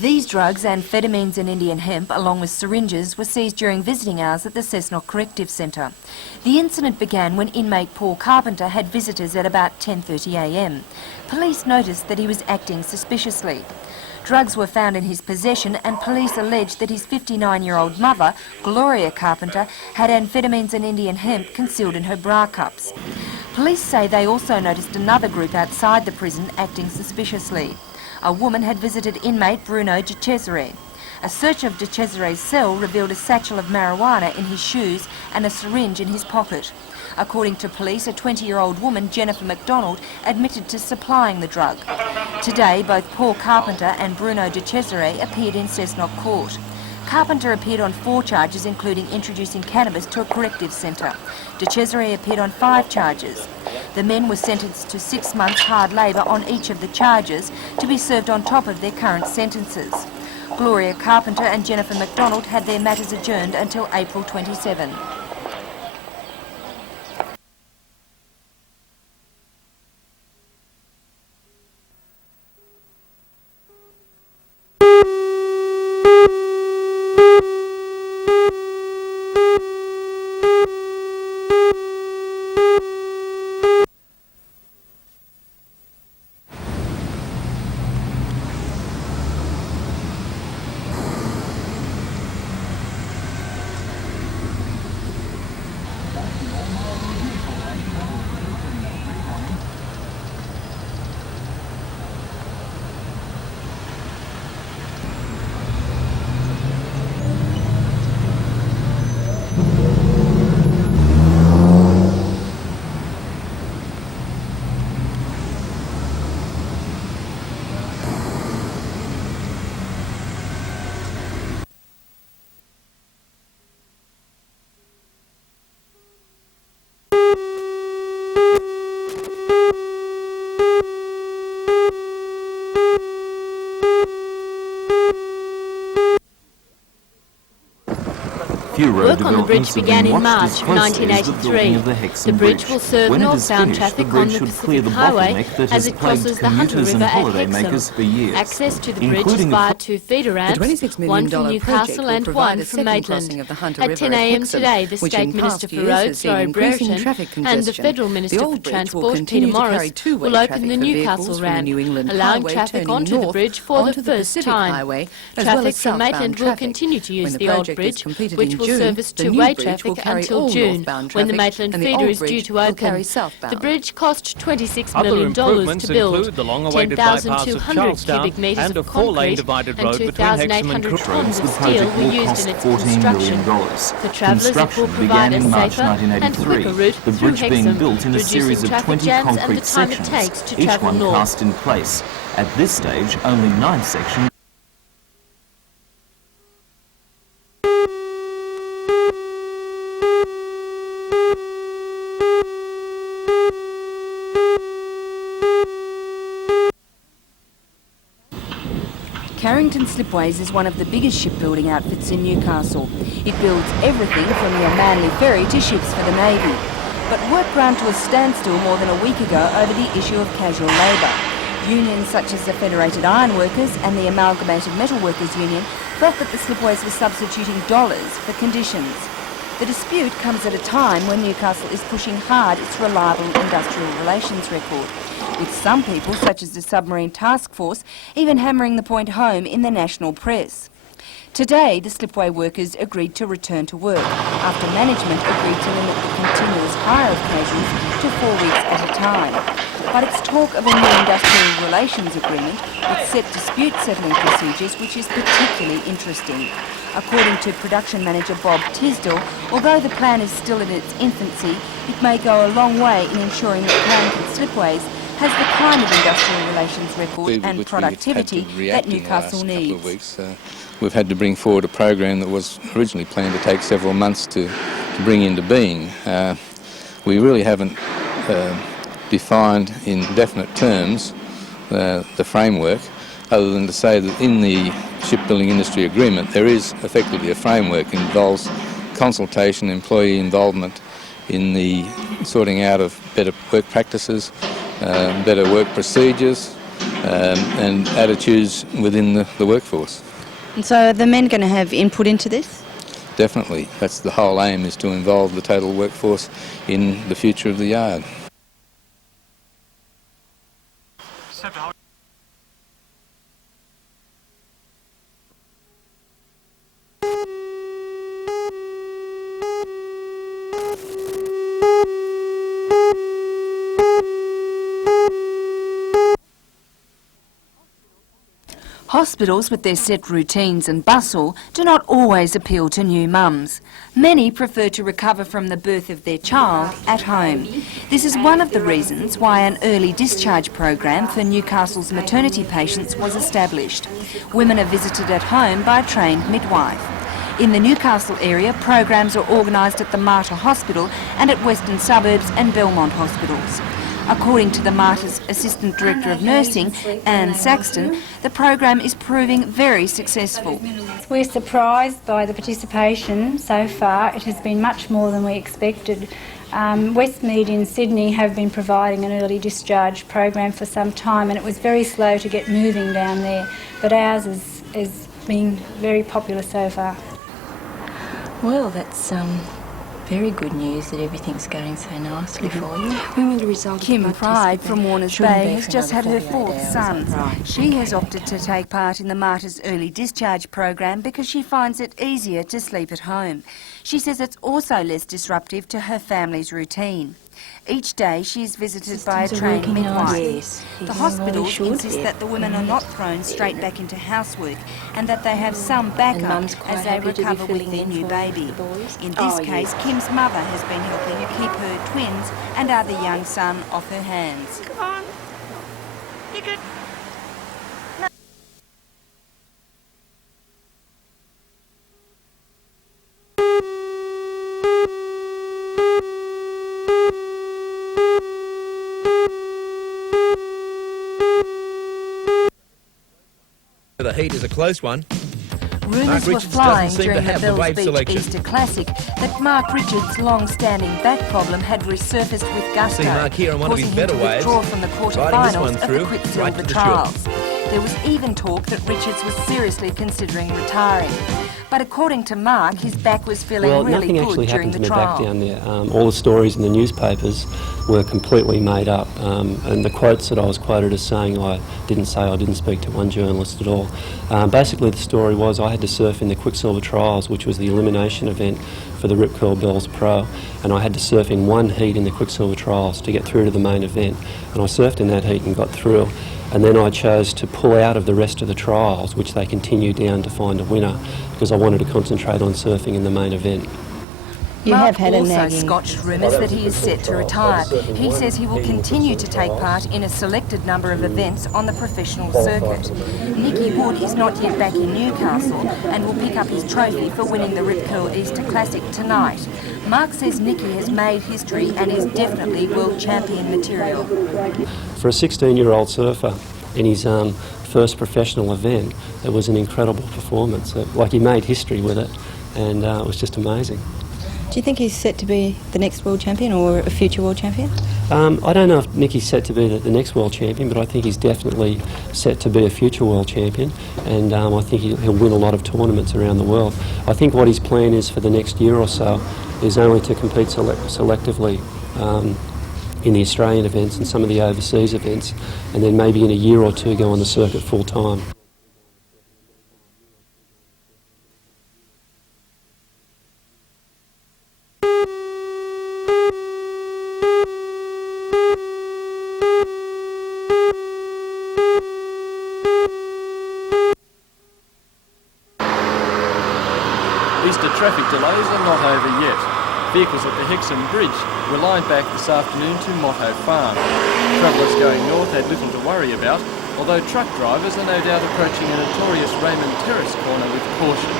These drugs, amphetamines and Indian hemp, along with syringes, were seized during visiting hours at the Cessnock Corrective Centre. The incident began when inmate Paul Carpenter had visitors at about 10:30 a.m. Police noticed that he was acting suspiciously. Drugs were found in his possession and police alleged that his 59-year-old mother, Gloria Carpenter, had amphetamines and Indian hemp concealed in her bra cups. Police say they also noticed another group outside the prison acting suspiciously. A woman had visited inmate Bruno de Cesare. A search of de Cesare's cell revealed a satchel of marijuana in his shoes and a syringe in his pocket. According to police, a 20-year-old woman, Jennifer MacDonald, admitted to supplying the drug. Today, both Paul Carpenter and Bruno de Cesare appeared in Cessnock Court. Carpenter appeared on 4 charges, including introducing cannabis to a corrective centre. De Cesare appeared on 5 charges. The men were sentenced to 6 months hard labour on each of the charges, to be served on top of their current sentences. Gloria Carpenter and Jennifer MacDonald had their matters adjourned until April 27. Work on the bridge began in March 1983. The bridge will serve northbound traffic on the Pacific Highway as it crosses the Hunter River at Hexham. Access to the bridge is via 2 feeder ramps, one from Newcastle and one from Maitland. At 10 a.m. today, the State Minister for Roads, Laurie Brereton, and the Federal Minister for Transport, Peter Morris, will open the Newcastle ramp, allowing traffic onto the bridge for the first time. Traffic from Maitland will continue to use the old bridge, which will service two-way traffic until June, when the Maitland feeder is due to open. The bridge cost $26 million to build, 10,200 cubic metres of concrete and 2,800 tonnes of steel were used in its construction. For travellers, it will provide a safer and quicker route through Hexham, reducing traffic jams and the time it takes to travel north. Cast in place. At this stage, only 9 sections. Carrington Slipways is one of the biggest shipbuilding outfits in Newcastle. It builds everything from your Manly ferry to ships for the Navy. But work ground to a standstill more than a week ago over the issue of casual labour. Unions such as the Federated Iron Workers and the Amalgamated Metal Workers Union felt that the Slipways were substituting dollars for conditions. The dispute comes at a time when Newcastle is pushing hard its reliable industrial relations record, with some people, such as the Submarine Task Force, even hammering the point home in the national press. Today, the Slipway workers agreed to return to work after management agreed to limit the continuous hire of casuals to 4 weeks at a time. But it's talk of a new industrial relations agreement with set dispute settling procedures, which is particularly interesting. According to production manager Bob Tisdall, although the plan is still in its infancy, it may go a long way in ensuring that Carrington Slipways has the kind of industrial relations record and productivity that Newcastle needs. We've had to bring forward a program that was originally planned to take several months to bring into being. We really haven't defined in definite terms the framework, other than to say that in the shipbuilding industry agreement there is effectively a framework that involves consultation, employee involvement in the sorting out of better work practices, better work procedures, and attitudes within the workforce. And so are the men going to have input into this? Definitely. That's the whole aim, is to involve the total workforce in the future of the yard. Hospitals with their set routines and bustle do not always appeal to new mums. Many prefer to recover from the birth of their child at home. This is one of the reasons why an early discharge program for Newcastle's maternity patients was established. Women are visited at home by a trained midwife. In the Newcastle area, programs are organised at the Mater Hospital and at Western Suburbs and Belmont hospitals. According to the Mater's Assistant Director of Nursing, Anne Saxton, the program is proving very successful. We're surprised by the participation so far. It has been much more than we expected. Westmead in Sydney have been providing an early discharge program for some time, and it was very slow to get moving down there, but ours is being very popular so far. Well, that's very good news that everything's going so nicely for you. When will the result Kim Pride from Warners Bay has just had her fourth son. She has opted to take part in the Mater's early discharge program because she finds it easier to sleep at home. She says it's also less disruptive to her family's routine. Each day she is visited by a trained midwife. Yes. The hospitals insist that the women are not thrown straight back into housework and that they have some backup as they recover with their new baby. In this case, Kim's mother has been helping keep her twins and other young son off her hands. Come on. You're good. The heat is a close one. Rumours were flying during the Bells Beach Easter Classic that Mark Richards' long-standing back problem had resurfaced with gusto, causing him to withdraw from the quarter-finals of the Quicksilver trials. There was even talk that Richards was seriously considering retiring. But according to Mark, his back was feeling really good during the trial. Nothing actually happened to me back down there. All the stories in the newspapers were completely made up, and the quotes that I was quoted as saying I didn't speak to one journalist at all. Basically the story was I had to surf in the Quicksilver trials, which was the elimination event for the Rip Curl Bells Pro, and I had to surf in one heat in the Quicksilver trials to get through to the main event, and I surfed in that heat and got through. And then I chose to pull out of the rest of the trials, which they continued down to find a winner, because I wanted to concentrate on surfing in the main event. Mark also scotched rumours that he is set to retire. He says he will continue to take part in a selected number of events on the professional circuit. Nicky Wood is not yet back in Newcastle and will pick up his trophy for winning the Rip Curl Easter Classic tonight. Mark says Nicky has made history and is definitely world champion material. For a 16-year-old surfer in his first professional event, it was an incredible performance. Like, he made history with it, and it was just amazing. Do you think he's set to be the next world champion or a future world champion? I don't know if Nicky's set to be the next world champion, but I think he's definitely set to be a future world champion, and I think he'll win a lot of tournaments around the world. I think what his plan is for the next year or so is only to compete selectively in the Australian events and some of the overseas events, and then maybe in a year or two go on the circuit full time. Easter traffic delays are not over yet. Vehicles at the Hexham Bridge were lined back this afternoon to Motto Farm. Travellers going north had little to worry about, although truck drivers are no doubt approaching a notorious Raymond Terrace corner with caution.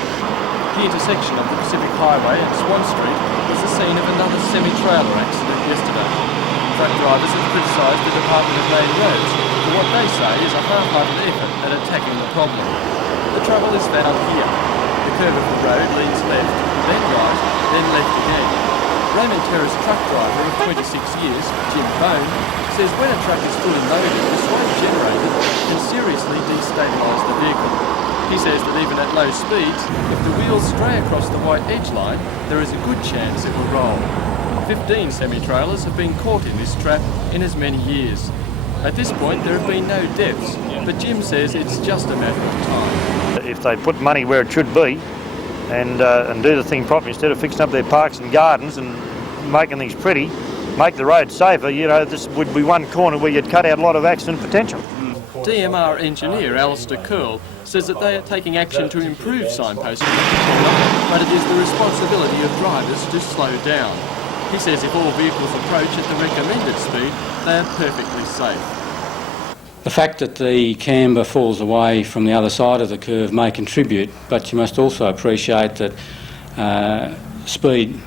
The intersection of the Pacific Highway and Swan Street was the scene of another semi-trailer accident yesterday. Truck drivers have criticised the Department of Main Roads for what they say is a half-hearted effort at attacking the problem. The trouble is found here. The curve of the road leans left, then right, then left again. Raymond Terrace truck driver of 26 years, Jim Bone, says when a truck is fully loaded, the smoke generated can seriously destabilise the vehicle. He says that even at low speeds, if the wheels stray across the white edge line, there is a good chance it will roll. 15 semi-trailers have been caught in this trap in as many years. At this point, there have been no deaths, but Jim says it's just a matter of time. If they put money where it should be and do the thing properly, instead of fixing up their parks and gardens and making things pretty, make the road safer, you know, this would be one corner where you'd cut out a lot of accident potential. DMR engineer Alistair Curl says that they are taking action to improve signposting, but it is the responsibility of drivers to slow down. He says if all vehicles approach at the recommended speed, they are perfectly safe. The fact that the camber falls away from the other side of the curve may contribute, but you must also appreciate that speed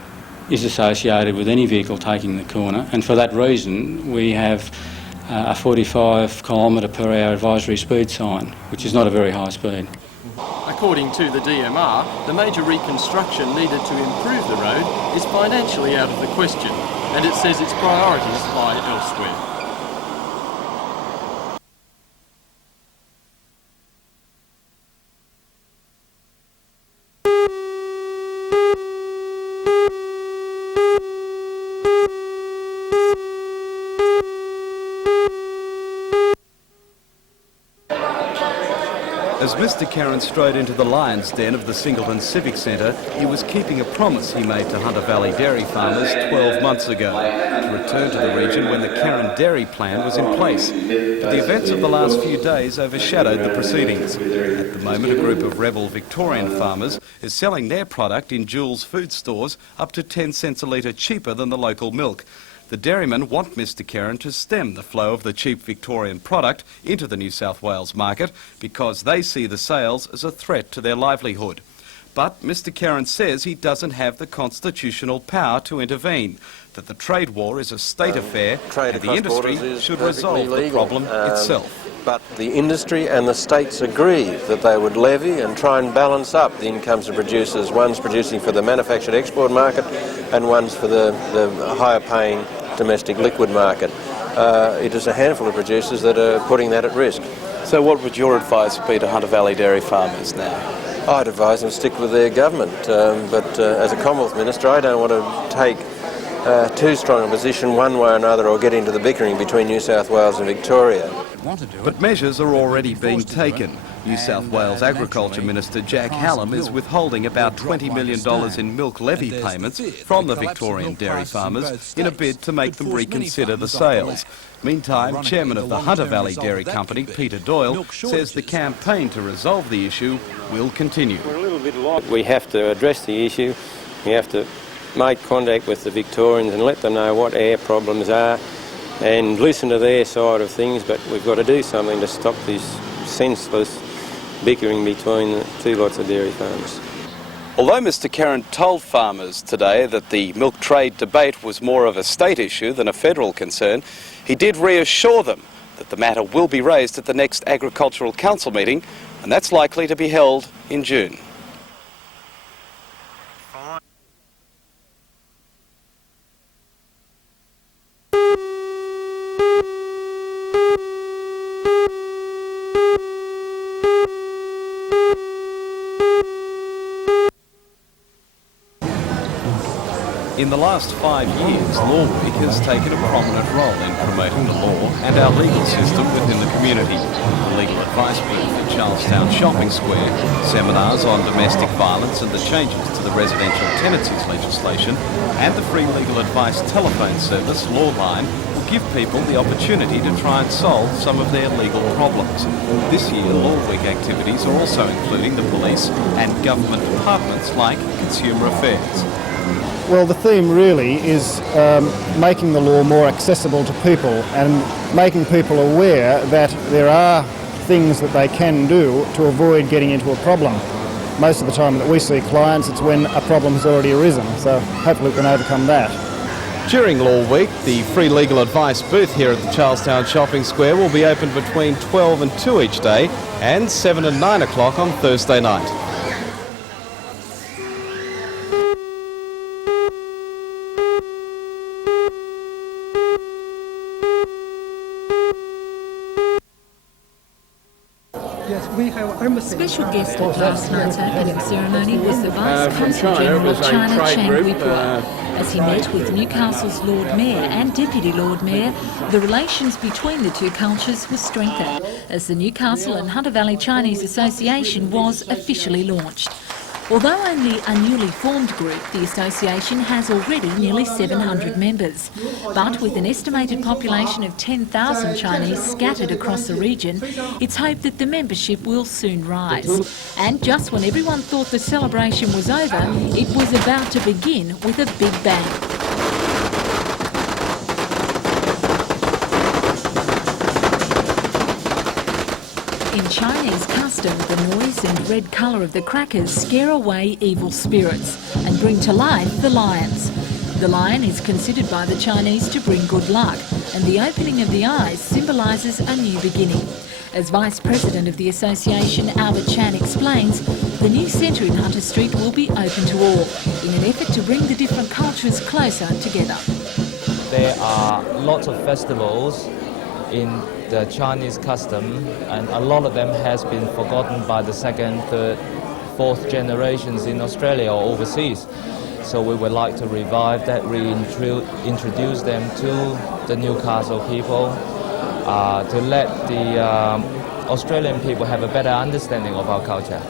is associated with any vehicle taking the corner, and for that reason we have a 45 km/h advisory speed sign, which is not a very high speed. According to the DMR, the major reconstruction needed to improve the road is financially out of the question, and it says its priorities lie elsewhere. As Mr. Carrington strode into the lion's den of the Singleton Civic Centre, he was keeping a promise he made to Hunter Valley dairy farmers 12 months ago, to return to the region when the Carrington Dairy Plan was in place. But the events of the last few days overshadowed the proceedings. At the moment, a group of rebel Victorian farmers is selling their product in Jules food stores up to 10 cents a litre cheaper than the local milk. The dairymen want Mr. Carrington to stem the flow of the cheap Victorian product into the New South Wales market because they see the sales as a threat to their livelihood. But Mr. Carrington says he doesn't have the constitutional power to intervene, that the trade war is a state affair and the industry should resolve the problem itself. But the industry and the states agree that they would levy and try and balance up the incomes of producers, one's producing for the manufactured export market and one's for the higher paying domestic liquid market. It is a handful of producers that are putting that at risk. So what would your advice be to Hunter Valley dairy farmers now? I'd advise them to stick with their government, but as a Commonwealth Minister I don't want to take too strong a position one way or another or get into the bickering between New South Wales and Victoria. But measures are already being taken. New South Wales Agriculture Minister Jack Hallam is withholding about $20 million in milk levy payments from the Victorian dairy farmers in a bid to make them reconsider the sales. Meantime, Chairman of the Hunter Valley Dairy Company, Peter Doyle, says the campaign to resolve the issue will continue. We have to address the issue. We have to make contact with the Victorians and let them know what our problems are and listen to their side of things, but we've got to do something to stop this senseless bickering between the two lots of dairy farmers. Although Mr. Carrington told farmers today that the milk trade debate was more of a state issue than a federal concern, he did reassure them that the matter will be raised at the next Agricultural Council meeting, and that's likely to be held in June. In the last 5 years, Law Week has taken a prominent role in promoting the law and our legal system within the community. The legal advice booth at Charlestown Shopping Square, seminars on domestic violence and the changes to the residential tenancies legislation, and the free legal advice telephone service, Lawline, will give people the opportunity to try and solve some of their legal problems. This year, Law Week activities are also including the police and government departments like Consumer Affairs. Well, the theme really is making the law more accessible to people and making people aware that there are things that they can do to avoid getting into a problem. Most of the time that we see clients, it's when a problem has already arisen, so hopefully we can overcome that. During Law Week, the free legal advice booth here at the Charlestown Shopping Square will be open between 12 and 2 each day and 7 and 9 o'clock on Thursday night. special guest at last night's opening ceremony was the Vice Consul General of China, Chang Guipua. As he met with Newcastle's Lord Mayor and Deputy Lord Mayor, the relations between the two cultures were strengthened as the Newcastle and Hunter Valley Chinese Association was officially launched. Although only a newly formed group, the association has already nearly 700 members. But with an estimated population of 10,000 Chinese scattered across the region, it's hoped that the membership will soon rise. And just when everyone thought the celebration was over, it was about to begin with a big bang. In Chinese custom, the noise and red colour of the crackers scare away evil spirits and bring to life the lions. The lion is considered by the Chinese to bring good luck, and the opening of the eyes symbolises a new beginning. As Vice President of the Association, Albert Chan explains, the new centre in Hunter Street will be open to all, in an effort to bring the different cultures closer together. There are lots of festivals in the Chinese custom, and a lot of them has been forgotten by the second, third, fourth generations in Australia or overseas. So we would like to revive that, reintroduce them to the Newcastle people, to let the Australian people have a better understanding of our culture.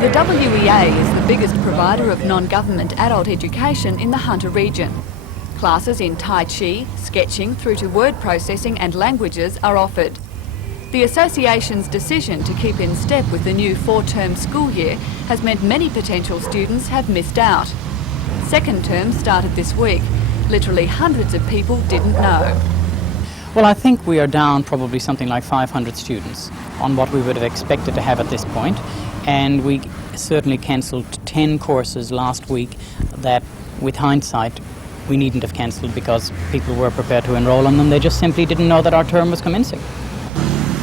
The WEA is the biggest provider of non-government adult education in the Hunter region. Classes in Tai Chi, sketching through to word processing and languages are offered. The association's decision to keep in step with the new 4-term school year has meant many potential students have missed out. Second term started this week. Literally hundreds of people didn't know. Well, I think we are down probably something like 500 students on what we would have expected to have at this point. And we certainly cancelled 10 courses last week that, with hindsight, we needn't have cancelled because people were prepared to enrol on them. They just simply didn't know that our term was commencing.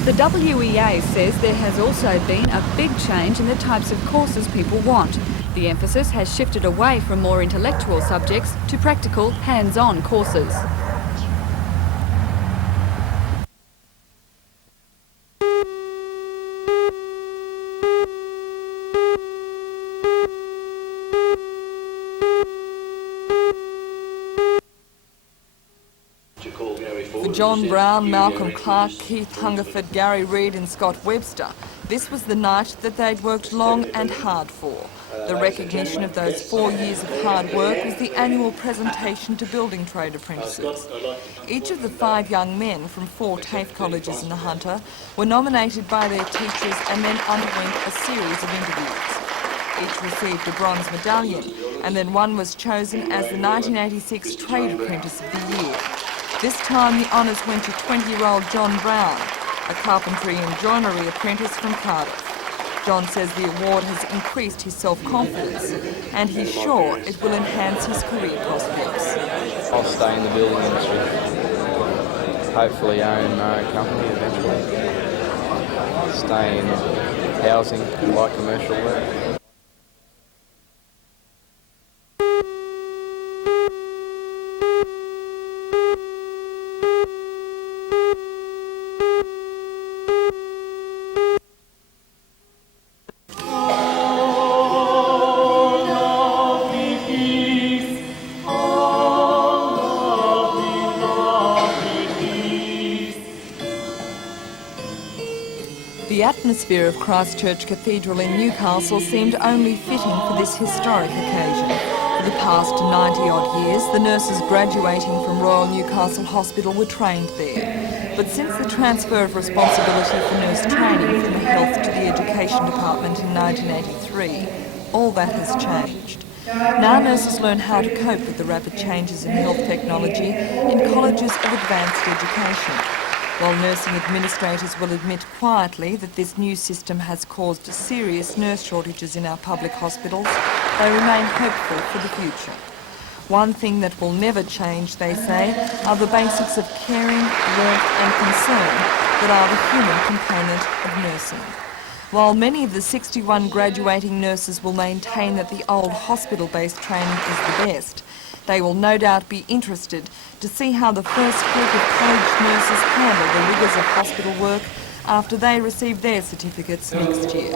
The WEA says there has also been a big change in the types of courses people want. The emphasis has shifted away from more intellectual subjects to practical, hands-on courses. For John Brown, Malcolm Clark, Keith Hungerford, Gary Reid and Scott Webster, this was the night that they'd worked long and hard for. The recognition of those 4 years of hard work was the annual presentation to building trade apprentices. Each of the 5 young men from 4 TAFE colleges in the Hunter were nominated by their teachers and then underwent a series of interviews. Each received a bronze medallion, and then one was chosen as the 1986 Trade Apprentice of the Year. This time the honours went to 20-year-old John Brown, a carpentry and joinery apprentice from Cardiff. John says the award has increased his self-confidence, and he's sure it will enhance his career prospects. I'll stay in the building industry. Hopefully own my own company eventually. Stay in housing, light commercial work. The atmosphere of Christchurch Cathedral in Newcastle seemed only fitting for this historic occasion. For the past 90-odd years, the nurses graduating from Royal Newcastle Hospital were trained there. But since the transfer of responsibility for nurse training from the Health to the Education Department in 1983, all that has changed. Now nurses learn how to cope with the rapid changes in health technology in colleges of advanced education. While nursing administrators will admit quietly that this new system has caused serious nurse shortages in our public hospitals, they remain hopeful for the future. One thing that will never change, they say, are the basics of caring, warmth and concern that are the human component of nursing. While many of the 61 graduating nurses will maintain that the old hospital-based training is the best, they will no doubt be interested to see how the first group of college nurses handle the rigours of hospital work after they receive their certificates next year.